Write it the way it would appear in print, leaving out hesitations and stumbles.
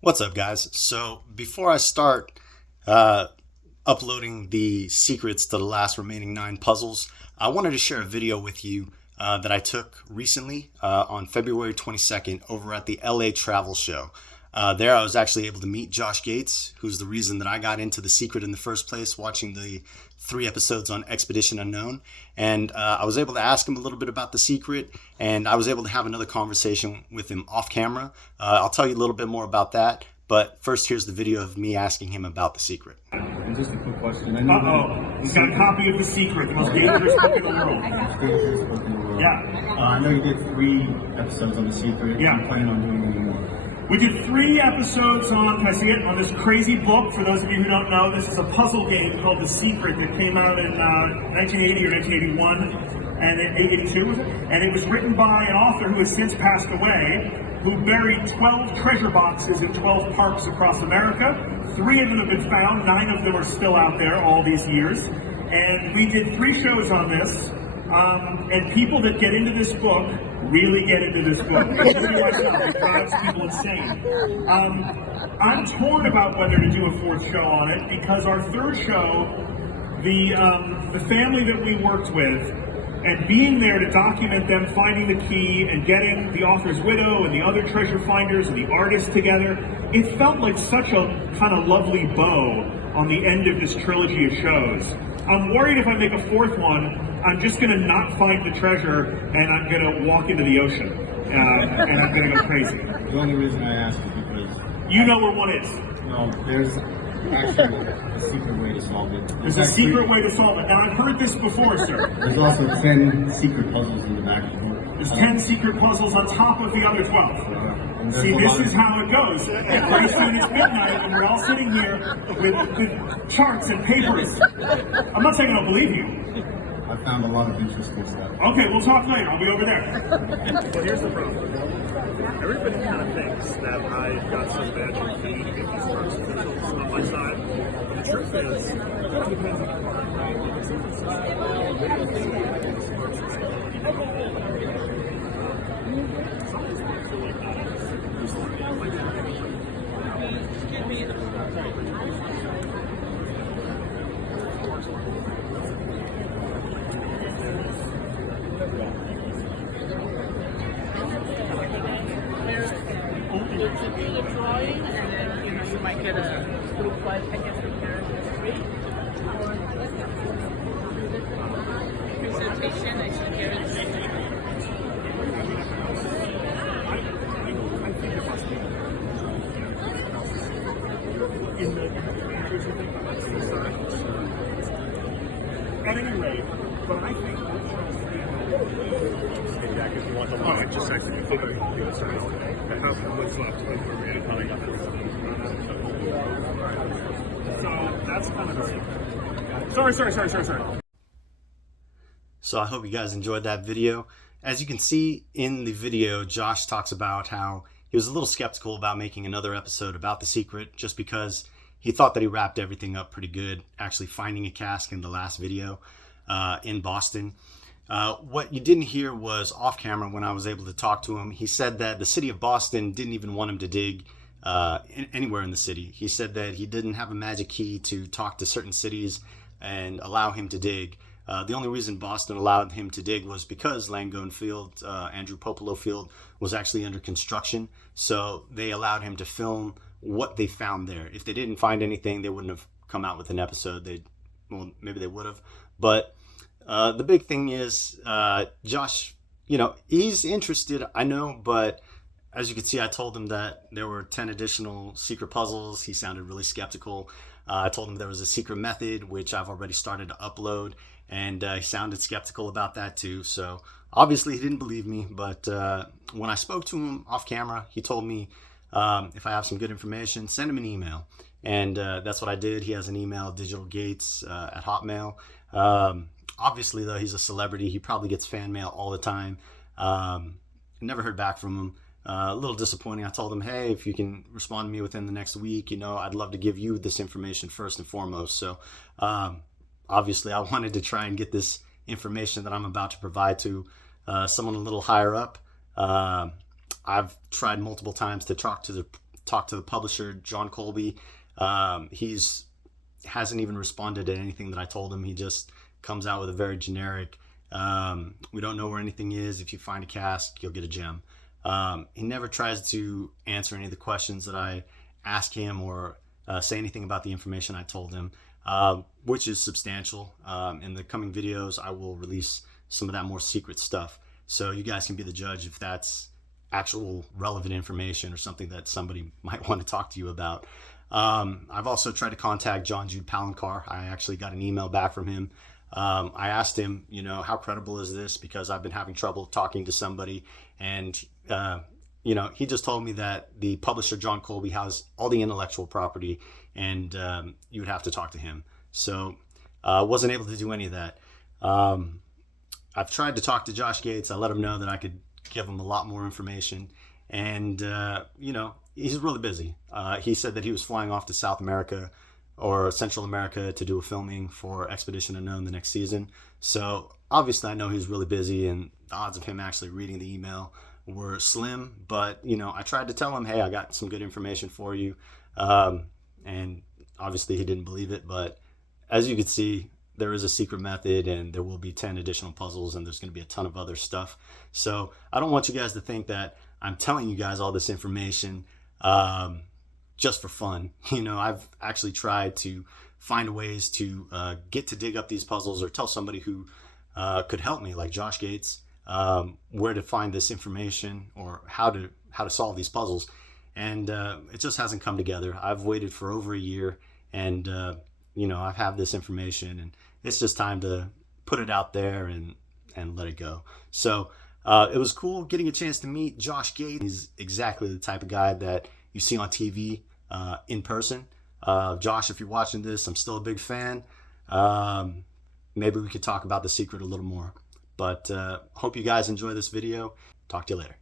What's up, guys? So, before I start uh, uploading the secrets to the last remaining 9 puzzles, I wanted to share a video with you that I took recently on February 22nd over at the LA Travel Show. There, I was actually able to meet Josh Gates, who's the reason that I got into the secret in the first place, watching the 3 episodes on Expedition Unknown. And I was able to ask him a little bit about the secret, and I was able to have another conversation with him off camera. I'll tell you a little bit more about that. But first, here's the video of me asking him about the secret. And just a quick question. Uh-oh. He's got a copy of The Secret, the most dangerous book in the world. Most dangerous book in the world. Yeah. I know you did 3 episodes on The Secret. Yeah. I'm planning on doing any more. We did 3 episodes on, can I see it, on this crazy book. For those of you who don't know, this is a puzzle game called The Secret that came out in 1980 or 1981, and 82 was it? And it was written by an author who has since passed away, who buried 12 treasure boxes in 12 parks across America. 3 of them have been found, 9 of them are still out there all these years. And we did 3 shows on this. And people that get into this book really get into this book. Including myself, it drives people insane. I'm torn about whether to do a 4th show on it because our 3rd show, the family that we worked with, and being there to document them finding the key and getting the author's widow and the other treasure finders and the artists together, it felt like such a kind of lovely bow on the end of this trilogy of shows. I'm worried if I make a 4th one, I'm just going to not find the treasure and I'm going to walk into the ocean and I'm going to go crazy. The only reason I asked is because You know where one is. no, there's actually a secret way to solve it. There's a secret way to solve it. Now, I've heard this before, sir. There's also 10 secret puzzles in the back of the book. There's 10 secret puzzles on top of the other 12. And there's See, a this lot is how it goes. Pretty soon it's midnight and we're all sitting here with charts and papers. I'm not saying I don't believe you. I found a lot of interesting stuff. Okay, we'll talk later. I'll be over there. But here's the problem. Everybody kind of thinks that I've got some magic key to get these parks officials on my side. The truth is, it all depends on the park, right? Some of these parks are like that. There should be a drawing, and then you might get a group like I guess the characters free. Presentation, I should get it. I think it must be in the pictures you think about At any rate, but I think hey Jack, if you want the line, just text me. Okay, what's left? So that's kind of the secret. Sorry. So I hope you guys enjoyed that video. As you can see in the video, Josh talks about how he was a little skeptical about making another episode about the secret just because he thought that he wrapped everything up pretty good, actually finding a cask in the last video in Boston. What you didn't hear was off camera when I was able to talk to him. He said that the city of Boston didn't even want him to dig anywhere in the city. He said that he didn't have a magic key to talk to certain cities and allow him to dig. The only reason Boston allowed him to dig was because Langone Field, Andrew Popolo Field, was actually under construction. So they allowed him to film what they found there. If they didn't find anything, they wouldn't have come out with an episode. Well, maybe they would have. But the big thing is, Josh, he's interested, I know, but as you can see, I told him that there were 10 additional secret puzzles. He sounded really skeptical. I told him there was a secret method, which I've already started to upload, and he sounded skeptical about that too. So obviously he didn't believe me, but when I spoke to him off camera, he told me if I have some good information, send him an email. And that's what I did. He has an email, digitalgates at Hotmail. Obviously, though, he's a celebrity. He probably gets fan mail all the time. Never heard back from him. A little disappointing. I told him, hey, if you can respond to me within the next week, I'd love to give you this information first and foremost. So obviously, I wanted to try and get this information that I'm about to provide to someone a little higher up. I've tried multiple times to talk to talked to the publisher, John Colby. He's hasn't even responded to anything that I told him. He just comes out with a very generic, we don't know where anything is. If you find a cask, you'll get a gem. He never tries to answer any of the questions that I ask him or say anything about the information I told him, which is substantial. In the coming videos, I will release some of that more secret stuff. So you guys can be the judge if that's actual relevant information or something that somebody might want to talk to you about. I've also tried to contact John Jude Palancar. I actually got an email back from him. I asked him, you know, how credible is this? Because I've been having trouble talking to somebody. And, you know, he just told me that the publisher, John Colby, has all the intellectual property and you would have to talk to him. So I wasn't able to do any of that. I've tried to talk to Josh Gates. I let him know that I could give him a lot more information. And, you know, he's really busy. He said that he was flying off to South America or Central America to do a filming for Expedition Unknown the next season. So obviously I know he's really busy and the odds of him actually reading the email were slim. But, you know, I tried to tell him, hey, I got some good information for you. And obviously he didn't believe it. But as you can see, there is a secret method and there will be 10 additional puzzles and there's going to be a ton of other stuff. So I don't want you guys to think that I'm telling you guys all this information just for fun. You know, I've actually tried to find ways to get to dig up these puzzles or tell somebody who could help me, like Josh Gates, where to find this information or how to solve these puzzles. And it just hasn't come together. I've waited for over a year and, you know, I've had this information and it's just time to put it out there and let it go. So it was cool getting a chance to meet Josh Gates. He's exactly the type of guy that you see on TV in person. Josh, if you're watching this, I'm still a big fan. Maybe we could talk about The Secret a little more. But hope you guys enjoy this video. Talk to you later.